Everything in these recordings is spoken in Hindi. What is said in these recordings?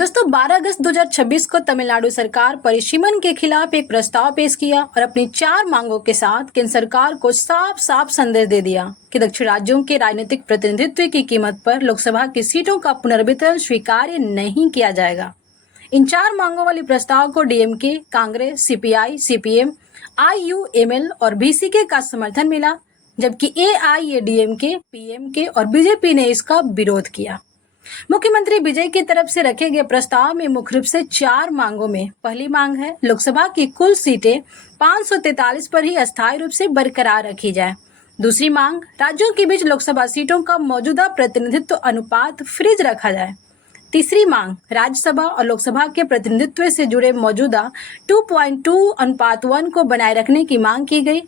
दोस्तों 12 अगस्त 2026 को तमिलनाडु सरकार परिसीमन के खिलाफ एक प्रस्ताव पेश किया और अपनी 4 मांगों के साथ केंद्र सरकार को साफ साफ संदेश दे दिया कि दक्षिण राज्यों के राजनीतिक प्रतिनिधित्व की कीमत पर लोकसभा की सीटों का पुनर्वितरण स्वीकार्य नहीं किया जाएगा। इन 4 मांगों वाली प्रस्ताव को DMK, Congress, CPI, CPM, IUML और बीसीके का समर्थन मिला, जबकि एआईएडीएमके, पीएमके और बीजेपी ने इसका विरोध किया। मुख्यमंत्री विजय की तरफ से रखे गए प्रस्ताव में मुख्य रूप से 4 मांगों में पहली मांग है लोकसभा की कुल सीटें 543 पर ही अस्थायी रूप से बरकरार रखी जाए। दूसरी मांग राज्यों के बीच लोकसभा सीटों का मौजूदा प्रतिनिधित्व अनुपात फ्रीज रखा जाए। तीसरी मांग राज्यसभा और लोकसभा के प्रतिनिधित्व से जुड़े मौजूदा 2:1 को बनाए रखने की मांग की गई।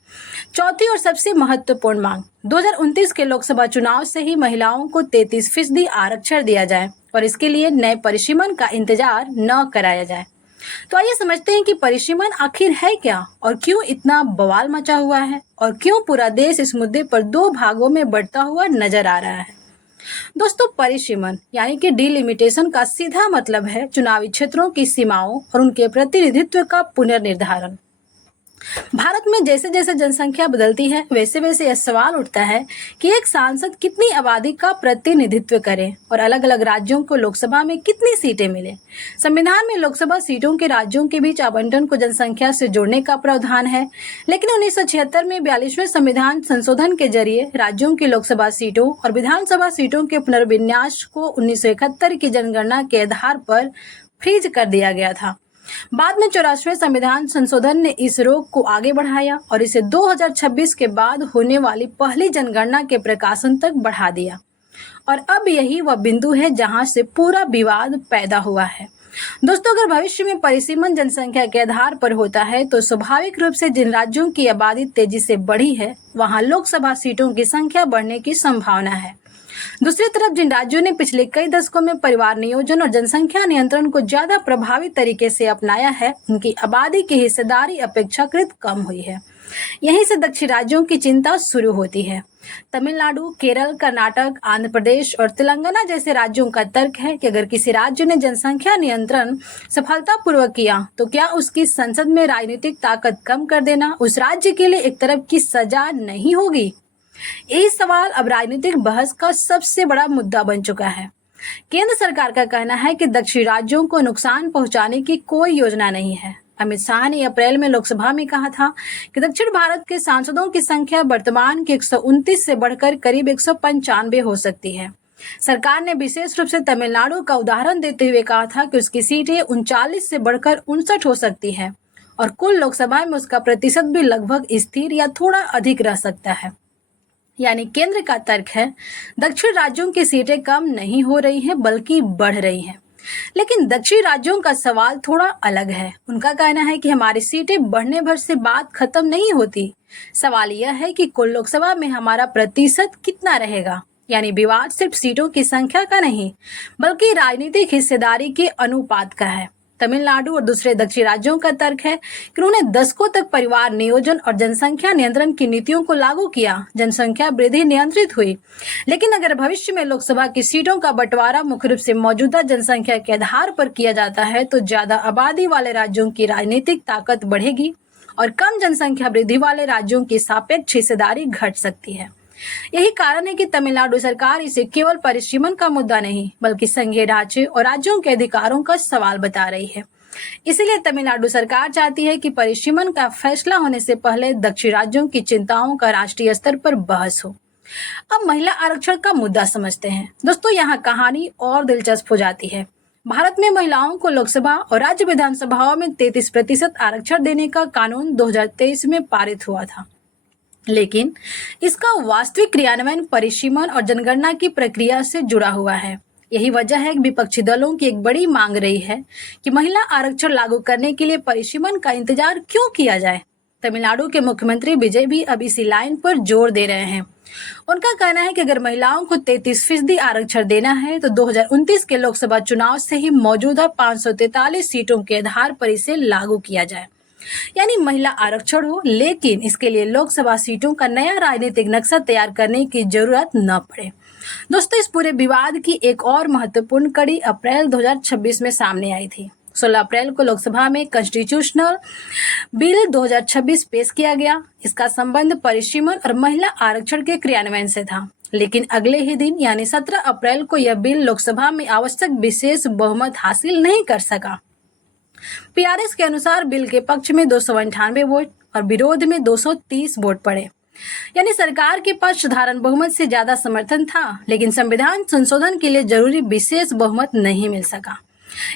चौथी और सबसे महत्वपूर्ण मांग 2029 के लोकसभा चुनाव से ही महिलाओं को 33% आरक्षण दिया जाए और इसके लिए नए परिसीमन का इंतजार न कराया जाए। तो आइए समझते हैं कि परिसीमन आखिर है क्या और क्यों इतना बवाल मचा हुआ है और क्यों पूरा देश इस मुद्दे पर 2 भागों में बढ़ता हुआ नजर आ रहा है। दोस्तों परिसीमन यानी कि डिलिमिटेशन का सीधा मतलब है चुनावी क्षेत्रों की सीमाओं और उनके प्रतिनिधित्व का पुनर्निर्धारण। भारत में जैसे जैसे जनसंख्या बदलती है वैसे वैसे यह सवाल उठता है कि एक सांसद कितनी आबादी का प्रतिनिधित्व करे और अलग अलग राज्यों को लोकसभा में कितनी सीटें मिले। संविधान में लोकसभा सीटों के राज्यों के बीच आवंटन को जनसंख्या से जोड़ने का प्रावधान है, लेकिन 1976 में 42वें संविधान संशोधन के जरिए राज्यों की लोकसभा सीटों और विधानसभा सीटों के पुनर्विन्यास को 1971 की जनगणना के आधार पर फ्रीज कर दिया गया था। बाद में 84वें संविधान संशोधन ने इस रोक को आगे बढ़ाया और इसे 2026 के बाद होने वाली पहली जनगणना के प्रकाशन तक बढ़ा दिया और अब यही वह बिंदु है जहां से पूरा विवाद पैदा हुआ है। दोस्तों अगर भविष्य में परिसीमन जनसंख्या के आधार पर होता है तो स्वाभाविक रूप से जिन राज्यों की आबादी तेजी से बढ़ी है वहां लोकसभा सीटों की संख्या बढ़ने की संभावना है। दूसरी तरफ जिन राज्यों ने पिछले कई दशकों में परिवार नियोजन और जनसंख्या नियंत्रण को ज्यादा प्रभावी तरीके से अपनाया है उनकी आबादी की हिस्सेदारी अपेक्षाकृत कम हुई है। यहीं से दक्षिण राज्यों की चिंता शुरू होती है। तमिलनाडु, केरल, कर्नाटक, आंध्र प्रदेश और तेलंगाना जैसे राज्यों का तर्क है कि अगर किसी राज्य ने जनसंख्या नियंत्रण सफलतापूर्वक किया तो क्या उसकी संसद में राजनीतिक ताकत कम कर देना उस राज्य के लिए एक तरफ की सजा नहीं होगी। यही सवाल अब राजनीतिक बहस का सबसे बड़ा मुद्दा बन चुका है। केंद्र सरकार का कहना है कि दक्षिणी राज्यों को नुकसान पहुंचाने की कोई योजना नहीं है। अमित शाह ने अप्रैल में लोकसभा में कहा था कि दक्षिण भारत के सांसदों की संख्या वर्तमान के 129 से बढ़कर करीब 195 हो सकती है। सरकार ने विशेष रूप से तमिलनाडु का उदाहरण देते हुए कहा था कि उसकी सीटें 39 से बढ़कर 59 हो सकती है और कुल लोकसभा में उसका प्रतिशत भी लगभग स्थिर या थोड़ा अधिक रह सकता है। यानी केंद्र का तर्क है दक्षिण राज्यों की सीटें कम नहीं हो रही हैं बल्कि बढ़ रही हैं। लेकिन दक्षिण राज्यों का सवाल थोड़ा अलग है। उनका कहना है कि हमारी सीटें बढ़ने भर से बात खत्म नहीं होती। सवाल यह है कि कुल लोकसभा में हमारा प्रतिशत कितना रहेगा। यानी विवाद सिर्फ सीटों की संख्या का नहीं बल्कि राजनीतिक हिस्सेदारी के अनुपात का है। तमिलनाडु और दूसरे दक्षिणी राज्यों का तर्क है कि उन्होंने दशकों तक परिवार नियोजन और जनसंख्या नियंत्रण की नीतियों को लागू किया, जनसंख्या वृद्धि नियंत्रित हुई। लेकिन अगर भविष्य में लोकसभा की सीटों का बंटवारा मुख्य रूप से मौजूदा जनसंख्या के आधार पर किया जाता है तो ज्यादा आबादी वाले राज्यों की राजनीतिक ताकत बढ़ेगी और कम जनसंख्या वृद्धि वाले राज्यों की सापेक्ष हिस्सेदारी घट सकती है। यही कारण है कि तमिलनाडु सरकार इसे केवल परिसीमन का मुद्दा नहीं बल्कि संघीय ढांचे और राज्यों के अधिकारों का सवाल बता रही है। इसलिए तमिलनाडु सरकार चाहती है कि परिसीमन का फैसला होने से पहले दक्षिण राज्यों की चिंताओं का राष्ट्रीय स्तर पर बहस हो। अब महिला आरक्षण का मुद्दा समझते हैं। दोस्तों यहाँ कहानी और दिलचस्प हो जाती है। भारत में महिलाओं को लोकसभा और राज्य विधानसभाओं में 33% आरक्षण देने का कानून 2023 में पारित हुआ था, लेकिन इसका वास्तविक क्रियान्वयन परिसीमन और जनगणना की प्रक्रिया से जुड़ा हुआ है। यही वजह है कि विपक्षी दलों की एक बड़ी मांग रही है कि महिला आरक्षण लागू करने के लिए परिसीमन का इंतजार क्यों किया जाए। तमिलनाडु के मुख्यमंत्री विजय भी अब इसी लाइन पर जोर दे रहे हैं। उनका कहना है कि अगर महिलाओं को 33% आरक्षण देना है तो 2029 के लोकसभा चुनाव से ही मौजूदा 543 सीटों के आधार पर इसे लागू किया जाए। यानी महिला आरक्षण हो, लेकिन इसके लिए लोकसभा सीटों का नया राजनीतिक नक्शा तैयार करने की जरूरत न पड़े। दोस्तों, इस पूरे विवाद की एक और महत्वपूर्ण कड़ी अप्रैल 2026 में सामने आई थी। 16 अप्रैल को लोकसभा में कॉन्स्टिट्यूशनल बिल 2026 पेश किया गया। इसका संबंध परिसीमन और महिला आरक्षण के क्रियान्वयन से था, लेकिन अगले ही दिन यानी 17 अप्रैल को यह बिल लोकसभा में आवश्यक विशेष बहुमत हासिल नहीं कर सका। पीआरएस के अनुसार बिल के पक्ष में 298 वोट और विरोध में 230 वोट पड़े, यानी सरकार के पास साधारण बहुमत से ज्यादा समर्थन था, लेकिन संविधान संशोधन के लिए जरूरी विशेष बहुमत नहीं मिल सका।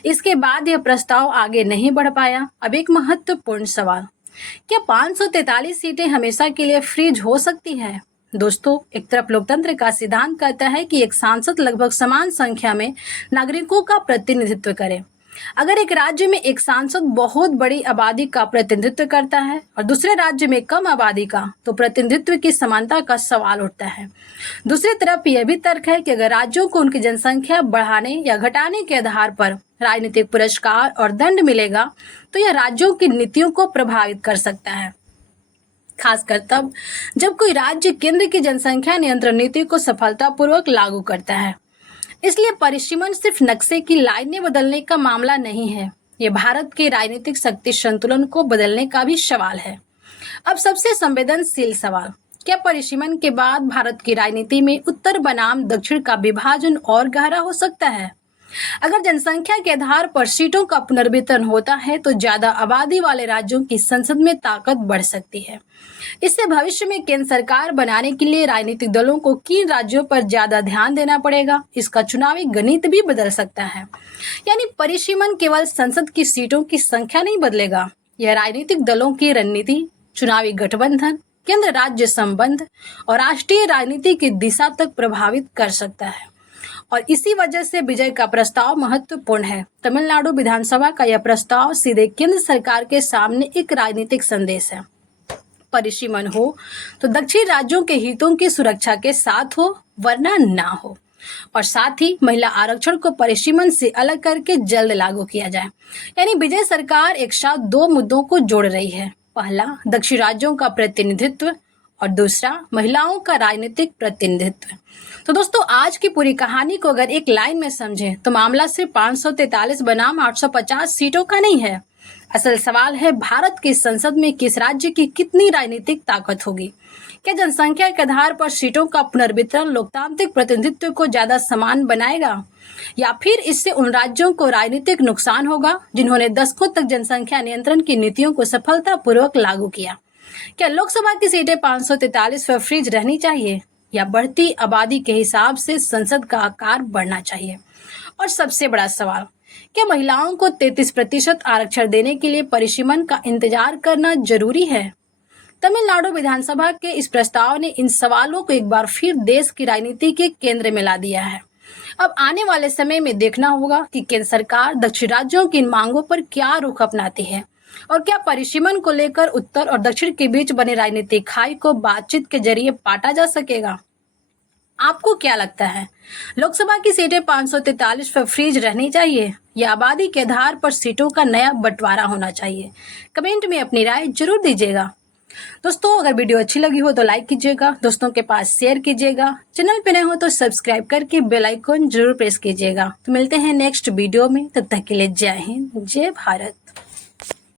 इसके बाद यह प्रस्ताव आगे नहीं बढ़ पाया। अब एक महत्वपूर्ण सवाल, क्या 543 सीटें हमेशा के लिए फ्रीज हो सकती है? दोस्तों, एक तरफ लोकतंत्र का सिद्धांत कहता है कि एक सांसद लगभग समान संख्या में नागरिकों का प्रतिनिधित्व करे। अगर एक राज्य में एक सांसद बहुत बड़ी आबादी का प्रतिनिधित्व करता है और दूसरे राज्य में कम आबादी का, तो प्रतिनिधित्व की समानता का सवाल उठता है। दूसरी तरफ यह भी तर्क है कि अगर राज्यों को उनकी जनसंख्या बढ़ाने या घटाने के आधार पर राजनीतिक पुरस्कार और दंड मिलेगा, तो यह राज्यों की नीतियों को प्रभावित कर सकता है, खासकर तब जब कोई राज्य केंद्र की जनसंख्या नियंत्रण नीति को सफलतापूर्वक लागू करता है। इसलिए परिसीमन सिर्फ नक्शे की लाइनें बदलने का मामला नहीं है, ये भारत के राजनीतिक शक्ति संतुलन को बदलने का भी सवाल है। अब सबसे संवेदनशील सवाल, क्या परिसीमन के बाद भारत की राजनीति में उत्तर बनाम दक्षिण का विभाजन और गहरा हो सकता है? अगर जनसंख्या के आधार पर सीटों का पुनर्वितरण होता है तो ज्यादा आबादी वाले राज्यों की संसद में ताकत बढ़ सकती है। इससे भविष्य में केंद्र सरकार बनाने के लिए राजनीतिक दलों को किन राज्यों पर ज्यादा ध्यान देना पड़ेगा, इसका चुनावी गणित भी बदल सकता है। यानी परिसीमन केवल संसद की सीटों की संख्या नहीं बदलेगा, यह राजनीतिक दलों की रणनीति, चुनावी गठबंधन, केंद्र राज्य संबंध और राष्ट्रीय राजनीति की दिशा तक प्रभावित कर सकता है। और इसी वजह से विजय का प्रस्ताव महत्वपूर्ण है। तमिलनाडु विधानसभा का यह प्रस्ताव सीधे केंद्र सरकार के सामने एक राजनीतिक संदेश है। परिसीमन हो तो दक्षिण राज्यों के हितों की सुरक्षा के साथ हो, वरना ना हो। और साथ ही महिला आरक्षण को परिसीमन से अलग करके जल्द लागू किया जाए। यानी विजय सरकार एक साथ दो मुद्दों को जोड़ रही है, पहला दक्षिण राज्यों का प्रतिनिधित्व और दूसरा महिलाओं का राजनीतिक प्रतिनिधित्व। तो दोस्तों, आज की पूरी कहानी को अगर एक लाइन में समझें तो मामला सिर्फ 543 बनाम 850 सीटों का नहीं है। असल सवाल है भारत की संसद में किस राज्य की कितनी राजनीतिक ताकत होगी। क्या जनसंख्या के आधार पर सीटों का पुनर्वितरण लोकतांत्रिक प्रतिनिधित्व को ज्यादा समान बनाएगा, या फिर इससे उन राज्यों को राजनीतिक नुकसान होगा जिन्होंने दशकों तक जनसंख्या नियंत्रण की नीतियों को सफलतापूर्वक लागू किया। क्या लोकसभा की सीटें 543 पर फ्रीज रहनी चाहिए या बढ़ती आबादी के हिसाब से संसद का आकार बढ़ना चाहिए? और सबसे बड़ा सवाल, क्या महिलाओं को 33% आरक्षण देने के लिए परिसीमन का इंतजार करना जरूरी है? तमिलनाडु विधानसभा के इस प्रस्ताव ने इन सवालों को एक बार फिर देश की राजनीति के केंद्र में ला दिया है। अब आने वाले समय में देखना होगा कि केंद्र सरकार दक्षिण राज्यों की इन मांगों पर क्या रुख अपनाती है और क्या परिसीमन को लेकर उत्तर और दक्षिण के बीच बने राजनीतिक खाई को बातचीत के जरिए पाटा जा सकेगा। आपको क्या लगता है, लोकसभा की सीटें 543 पर फ्रीज रहनी चाहिए या आबादी के आधार पर सीटों का नया बंटवारा होना चाहिए? कमेंट में अपनी राय जरूर दीजिएगा। दोस्तों, अगर वीडियो अच्छी लगी हो तो लाइक कीजिएगा, दोस्तों के पास शेयर कीजिएगा, चैनल पे नए हो तो सब्सक्राइब करके बेल आइकन जरूर प्रेस कीजिएगा। तो मिलते हैं नेक्स्ट वीडियो में, तब तक के लिए जय हिंद, जय भारत।